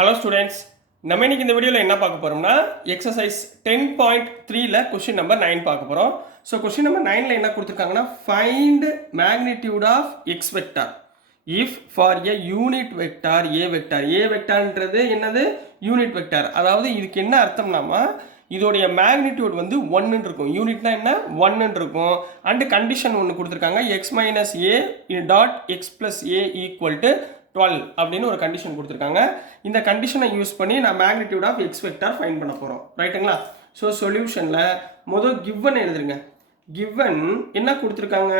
Hello students, நம்ம இன்னைக்கு இந்த வீடியோவில் என்ன பார்க்க போகிறோம்னா எக்ஸசைஸ் 10.3ல கொஸ்டின் நம்பர் 9 பார்க்க போகிறோம். ஸோ கொஸ்டின் நம்பர் 9ல என்ன கொடுத்துருக்காங்கன்னா, find magnitude of x vector if for a unit vector a vector. A வெக்டார்ன்றது என்னது? Unit vector. அதாவது இதுக்கு என்ன அர்த்தம்னாமா, இதோடைய மேக்னிடியூட் வந்து 1 இருக்கும். யூனிட்னா என்ன? 1 இருக்கும். அண்டு கண்டிஷன் ஒன்று கொடுத்துருக்காங்க, X minus A dot X plus A equal to 12 அப்படின்னு ஒரு கண்டிஷன் கொடுத்துருக்காங்க. இந்த கண்டிஷனை யூஸ் பண்ணி நான் magnitude of x vector find பண்ண போகிறோம். ரைட்டுங்களா? ஸோ சொல்யூஷனில் முதல் கிவன் எழுதுருங்க. கிவன் என்ன கொடுத்துருக்காங்க?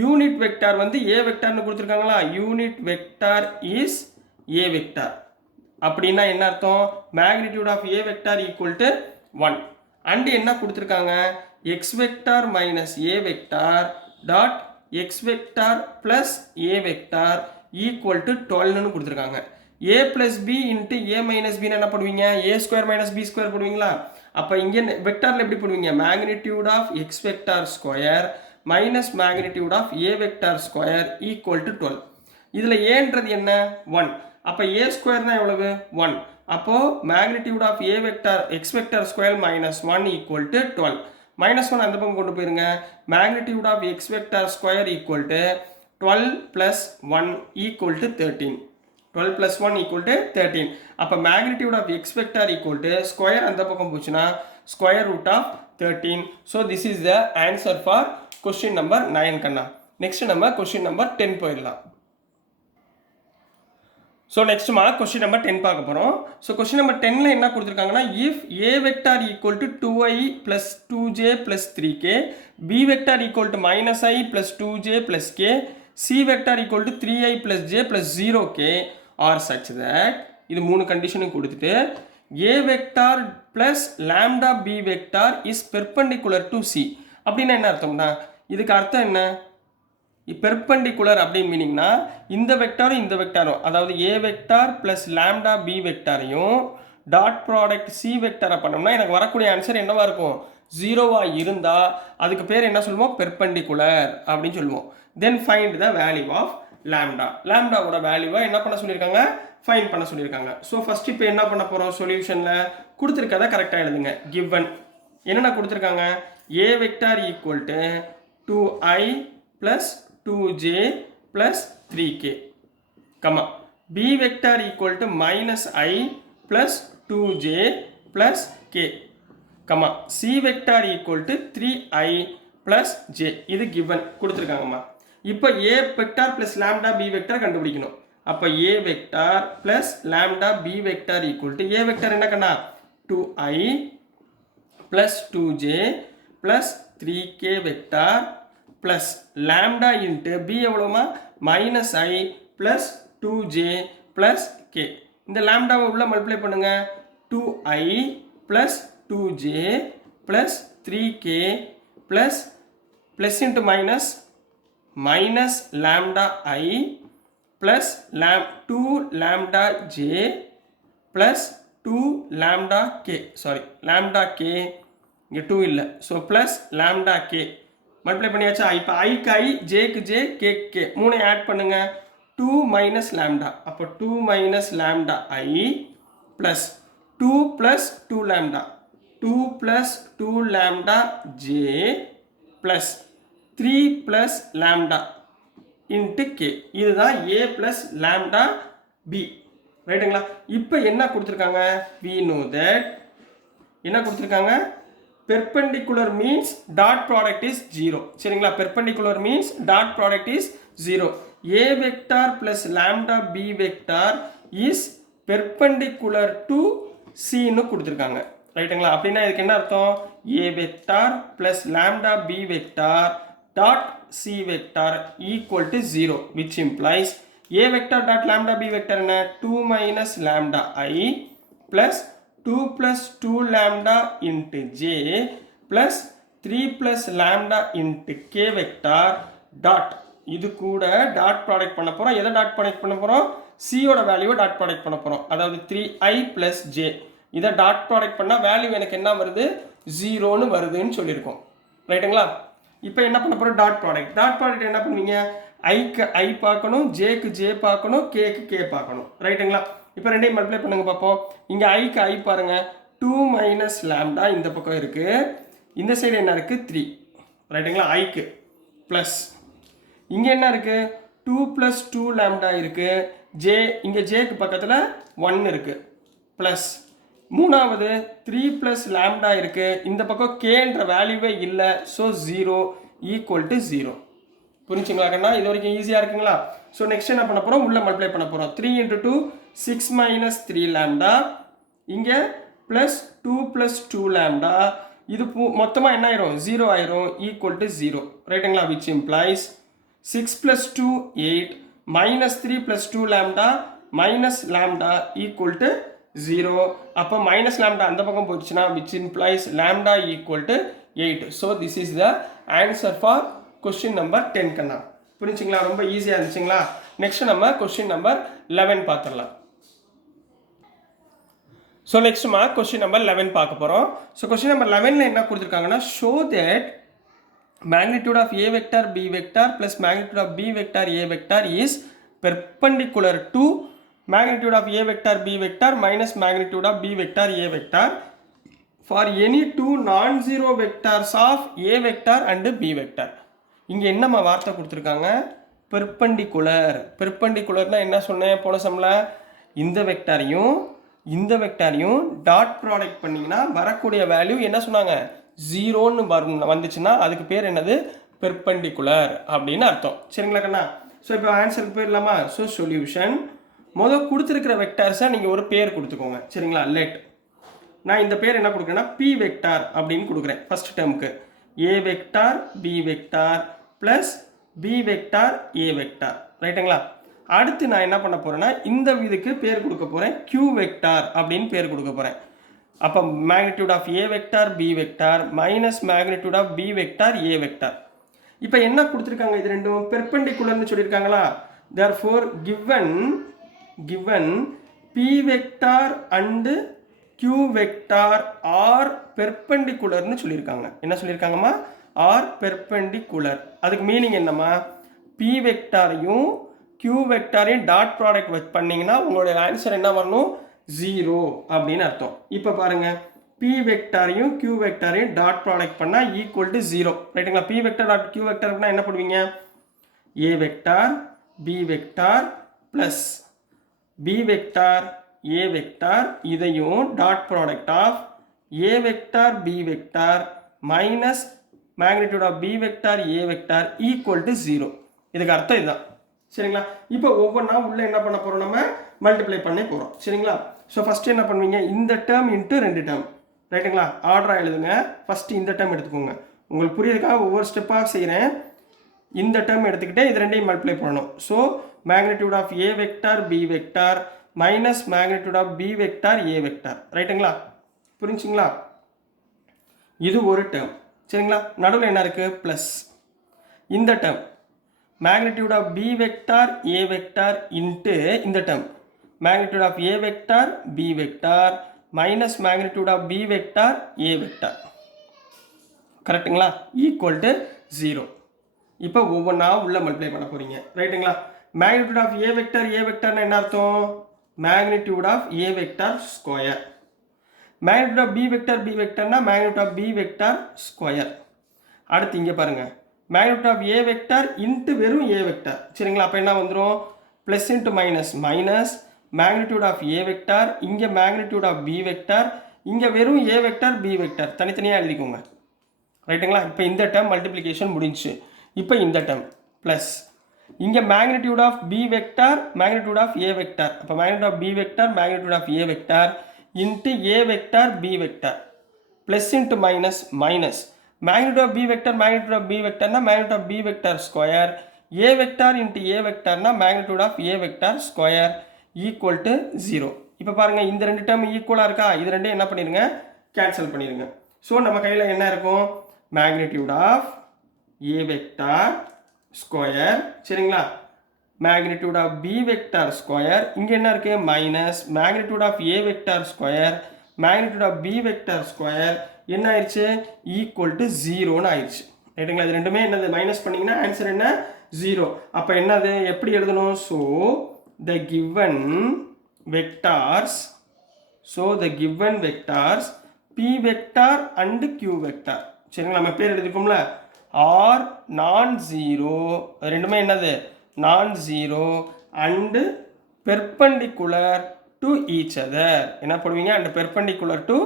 யூனிட் வெக்டார் வந்து ஏ வெக்டார்னு கொடுத்துருக்காங்களா? Unit vector is a vector. அப்படின்னா என்ன அர்த்தம்? Magnitude of a vector equal to 1. And என்ன கொடுத்துருக்காங்க? X vector minus a vector dot x vector plus a vector equal to 12ன்னு கொடுத்துருக்காங்க. A plus b into a minus பின்னு என்ன பண்ணுவீங்க? A square minus b square போடுவீங்களா? அப்போ இங்கே வெக்டாரில் எப்படி போடுவீங்க? Magnitude of x vector square minus magnitude of a vector square equal to 12. இதில் ஏன்றது என்ன? 1. அப்போ ஏ ஸ்கொயர் தான் எவ்வளவு? 1. அப்போது magnitude of a vector x vector square minus 1 equal to 12. Minus 1 அந்த பக்கம் கொண்டு போயிருங்க. Magnitude of x vector square equal to 12 plus 1 equal to 13. 12 plus 1 equal to 13. அப்போ magnitude of x vector equal to square அந்த பக்கம் போச்சுன்னா square root of 13. So this is the answer for question number 9 Kanna. Next நம்ம question number 10 போயிடலாம். So நெக்ஸ்ட்மா question number 10 பார்க்க போகிறோம். So question number 10ல என்ன கொடுத்துருக்காங்கன்னா, if a vector equal to 2i plus 2j plus 3k, b vector equal to minus i plus 2j plus k, c vector equal to 3i plus j plus 0k are such that, இது 3 கண்டிஷனும் கொடுத்துட்டு a vector plus lambda b vector is perpendicular to c. அப்படின்னா என்ன அர்த்தம்னா, இதுக்கு அர்த்தம் என்ன? Perpendicular அப்படின்னு மீனிங்னா, இந்த வெக்டாரும் இந்த வெக்டாரும், அதாவது a vector plus lambda b வெக்டாரையும் டாட் ப்ராடக்ட் சி வெக்டாரை பண்ணோம்னா எனக்கு வரக்கூடிய ஆன்சர் என்னவா இருக்கும்? 0வா இருந்தால் அதுக்கு பேர் என்ன சொல்லுவோம்? பெர்பெண்டிகுலர் அப்படின்னு சொல்லுவோம். Then find the value of lambda. லேம்டாவோட வேல்யூவை என்ன பண்ண சொல்லியிருக்காங்க? ஃபைண்ட் பண்ண சொல்லியிருக்காங்க. ஸோ ஃபர்ஸ்ட் இப்போ என்ன பண்ண போகிறோம்? சொல்யூஷனில் கொடுத்துருக்கதை கரெக்டாக எழுதுங்க. கிவன் என்னென்ன கொடுத்துருக்காங்க? A vector equal to 2i plus 2j plus 3k, comma b vector equal to minus i plus 2j plus k, comma c vector equal to 3i plus j. இது given கொடுத்துருக்காங்கம்மா. இப்போ a vector plus lambda b vector கண்டுபிடிக்கணும். அப்போ a vector plus lambda b vector equal to a vector என்ன கண்ணா? 2i plus 2j plus 3k vector plus lambda into b எவ்வளோமா? minus i plus 2j plus k. இந்த lambda உள்ள multiply பண்ணுங்க. 2i plus 2j plus 3k plus plus into minus minus lambda i plus 2 lambda j plus 2 lambda k. Sorry, lambda k இங்கே 2 இல்லை. So plus lambda k multiply பண்ணியாச்சா? இப்போ ஐக்கு i, ஜேக்கு j, கேக்கு கே, 3 ஆட் பண்ணுங்க. 2 minus lambda. அப்போ 2 minus lambda i plus 2 plus 2 lambda, 2 plus 2 lambda j plus 3 plus lambda into k. இதுதான் ஏ ப்ளஸ் லேம்டா பி. ரைட்டுங்களா? இப்போ என்ன கொடுத்துருக்காங்க? we know that என்ன கொடுத்துருக்காங்க? perpendicular means dot product is 0. சரிங்களா? perpendicular means dot product is 0. a vector plus lambda b vector is perpendicular to c ன்னு கொடுத்துருக்காங்க. ரைட்டுங்களா? அப்படின்னா இதுக்கு என்ன அர்த்தம்? a vector plus lambda b vector dot c vector equal to 0, which implies a vector dot lambda b vector என்ன? 2 minus lambda i plus 2 plus 2 lambda into j plus 3 plus lambda into k vector dot. இது கூட dot product பண்ண போகிறோம். எதை dot product பண்ண போகிறோம்? சியோட வேல்யூவை டாட் ப்ராடக்ட் பண்ண போகிறோம். அதாவது 3i plus j. இதை டாட் ப்ராடக்ட் பண்ணால் வேல்யூ எனக்கு என்ன வருது? 0ன்னு வருதுன்னு சொல்லியிருக்கோம். ரைட்டுங்களா? இப்போ என்ன பண்ண போகிறோம்? Dot product. டாட் ப்ராடக்ட் என்ன பண்ணுவீங்க? ஐக்கு ஐ பார்க்கணும், ஜேக்கு ஜே பார்க்கணும், கேக்கு கே பார்க்கணும். ரைட்டுங்களா? இப்போ ரெண்டையும் மல்டிப்ளை பண்ணுங்க பார்ப்போம். இங்கே ஐக்கு ஐ பாருங்க 2 மைனஸ் லேம்டா இந்த பக்கம் இருக்குது, இந்த சைடு என்ன இருக்குது 3 ரைட்டுங்களா ஐக்கு ப்ளஸ் இங்கே என்ன இருக்குது 2 + 2 லேம்டா இருக்குது, ஜே இங்கே ஜேக்கு பக்கத்தில் 1 இருக்குது ப்ளஸ் மூணாவது 3 + லேம்டா இருக்குது, இந்த பக்கம் கேன்ற வேல்யூவே இல்லை, ஸோ 0 = 0. புரிஞ்சுங்களா கண்ணா? இது வரைக்கும் ஈஸியாக இருக்குங்களா? ஸோ நெக்ஸ்ட் என்ன பண்ண போகிறோம், உள்ள மல்டிப்ளை பண்ண போகிறோம். 3 × 2 6 - 3 லேம்டா, இங்கே ப்ளஸ் 2 + 2 லேம்டா, இது மொத்தமாக என்ன ஆயிரும் 0 ஆயிரும், = 0 ரைட்டுங்களா? Which implies 6 + 2 8 -3 + 2 lambda minus lambda = 0. அப்போ மைனஸ் லேம்டா அந்த பக்கம் போயிடுச்சுன்னா which implies lambda = 8. So this is the answer for question number 10 கண்ணா. புரிஞ்சுங்களா? ரொம்ப ஈஸியாக இருந்துச்சுங்களா? நெக்ஸ்ட் நம்ம கொஸ்டின் நம்பர் 11 பார்த்துடலாம். ஸோ நெக்ஸ்ட்மா கொஸ்டின் நம்பர் 11 பார்க்க போகிறோம். ஸோ கொஸ்டின் நம்பர் 11ல் என்ன கொடுத்துருக்காங்கன்னா, show that magnitude of a vector b vector plus magnitude of b vector a vector is perpendicular to magnitude of a vector b vector minus magnitude of b vector a vector for any two non-zero vectors of a vector and b vector. இங்கே என்னம்மா வார்த்தை கொடுத்துருக்காங்க, perpendicular. பெர்பெண்டிகுலர்னா என்ன சொன்னேன் போன சம்மில், இந்த வெக்டாரையும் dot product பண்ணிங்கன்னா வரக்கூடிய வேல்யூ என்ன சொன்னாங்க 0ன்னு வந்துச்சுன்னா அதுக்கு பேர் என்னது பெர்பெண்டிகுலர் அப்படின்னு அர்த்தம். சரிங்களா கண்ணா? ஸோ இப்போ ஆன்சருக்கு போயிடலாமா? ஸோ சொல்யூஷன் முதல் கொடுத்துருக்கிற வெக்டார்ஸை நீங்கள் ஒரு பேர் கொடுத்துக்கோங்க. சரிங்களா? லெட் நான் இந்த பேர் என்ன கொடுக்குறேன்னா பி வெக்டார் அப்படின்னு கொடுக்குறேன் ஃபர்ஸ்ட் டேர்முக்கு. A vector b vector plus b vector a vector ரைட்டுங்களா? அடுத்து நான் என்ன பண்ண போகிறேன்னா இந்த இதுக்கு பேர் கொடுக்க போகிறேன் கியூ வெக்டார் அப்படின்னு பேர் கொடுக்க போகிறேன். அப்போ magnitude of a vector b vector minus magnitude of b vector a vector. இப்போ என்ன கொடுத்துருக்காங்க, இது ரெண்டும் பெர்பெண்டிகுலர்னு சொல்லியிருக்காங்களா? therefore given p vector and q vector are பெர்பெண்டிகுலர்னு சொல்லியிருக்காங்க. என்ன சொல்லியிருக்காங்கம்மா? Are perpendicular. அதுக்கு மீனிங் என்னம்மா, p வெக்டாரையும் q வெக்டாரையும் டாட் ப்ராடக்ட் வச்சு பண்ணிங்கன்னா உங்களுடைய ஆன்சர் என்ன வரணும் 0 அப்படின்னு அர்த்தம். இப்போ பாருங்க, p வெக்டாரையும் q வெக்டாரையும் டாட் ப்ராடக்ட் பண்ணால் = 0 ரைட்டுங்களா? p வெக்டார் டாட் q வெக்டார்னா என்ன பண்ணுவீங்க, a vector b vector plus b vector a vector, இதையும் dot product of a vector b vector minus magnitude of b vector a vector = 0. இதுக்கு அர்த்தம் இதுதான். சரிங்களா? இப்போ ஒவ்வொன்றா உள்ள என்ன பண்ண போகிறோம், நம்ம மல்டிப்ளை பண்ண போகிறோம். சரிங்களா? ஸோ ஃபஸ்ட்டு என்ன பண்ணுவீங்க, இந்த டேர்ம் இன்ட்டு 2 டேர்ம் ரைட்டுங்களா? ஆர்டராக எழுதுங்க. ஃபஸ்ட்டு இந்த டேர்ம் எடுத்துக்கோங்க. உங்களுக்கு புரியறதுக்காக ஒவ்வொரு ஸ்டெப்பாக செய்கிறேன். இந்த டேர்ம் எடுத்துக்கிட்டே இது ரெண்டையும் மல்டிப்ளை பண்ணணும். So magnitude of a vector b vector minus magnitude of b vector a vector ரைட்டுங்களா? புரிஞ்சுங்களா? இது ஒரு டேர்ம். சரிங்களா? நடுவில் என்ன இருக்குது, ப்ளஸ் இந்த term magnitude of b vector a vector into இந்த term magnitude of a vector b vector minus magnitude of b vector a vector கரெக்ட்டுங்களா? = 0. இப்போ ஒவ்வொன்றா உள்ள மல்டிப்ளை பண்ண போறீங்க ரைட்டுங்களா? magnitude of a vector என்ன அர்த்தம், magnitude of a vector square. magnitude of b vectorனா magnitude of b vector square. அடுத்து இங்கே பாருங்க, magnitude of a vector into வெறும் a vector. சரிங்களா? அப்போ என்ன வந்துடும், plus into minus minus magnitude of a vector, இங்கே magnitude of b vector, இங்கே வெறும் a vector b vector தனித்தனியாக எழுதிக்கோங்க ரைட்டுங்களா? இப்போ இந்த டேர்ம் மல்டிப்ளிகேஷன் முடிஞ்சு. இப்போ இந்த டேர்ம் ப்ளஸ் இங்கே magnitude of b vector magnitude of a vector, அப்போ magnitude of b vector magnitude of a vector into a vector b vector plus into minus minus magnitude of b vector magnitude of b vector na magnitude of b vector square a vector into a vector na magnitude of a vector square = 0. இப்போ பாருங்க, இந்த ரெண்டு term ஈக்குவலாக இருக்கா? இது ரெண்டும் என்ன பண்ணிடுங்க, கேன்சல் பண்ணிடுங்க. ஸோ நம்ம கையில் என்ன இருக்கும், magnitude of a vector square சரிங்களா, magnitude of b vector square, இங்கே என்ன இருக்குது minus magnitude of a vector square magnitude of b vector square என்ன ஆயிடுச்சு = 0ன்னு ஆயிடுச்சு ரைட்டுங்களா? இது ரெண்டுமே என்னது மைனஸ் பண்ணிங்கன்னா ஆன்சர் என்ன 0. அப்போ என்னது எப்படி எழுதணும், so the given vectors, so the given vectors p vector and q vector சரிங்களா நம்ம பேர் எழுதிருக்கோம்ல are non-zero ரெண்டுமே என்னது non-zero and perpendicular to each other என்ன போடுவீங்க and perpendicular to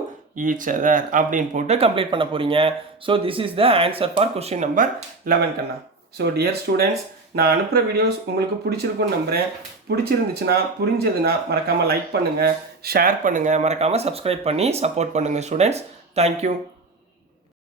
each other அப்படின்னு போட்டு கம்ப்ளீட் பண்ண போறீங்க. So this is the answer for question number 11 Kanna. So dear students, நான் அனுப்புகிற வீடியோஸ் உங்களுக்கு பிடிச்சிருக்குன்னு நம்புகிறேன். பிடிச்சிருந்துச்சுன்னா புரிஞ்சதுன்னா மறக்காமல் லைக் பண்ணுங்கள், ஷேர் பண்ணுங்கள், மறக்காமல் சப்ஸ்கிரைப் பண்ணி சப்போர்ட் பண்ணுங்கள் ஸ்டூடெண்ட்ஸ். தேங்க்யூ.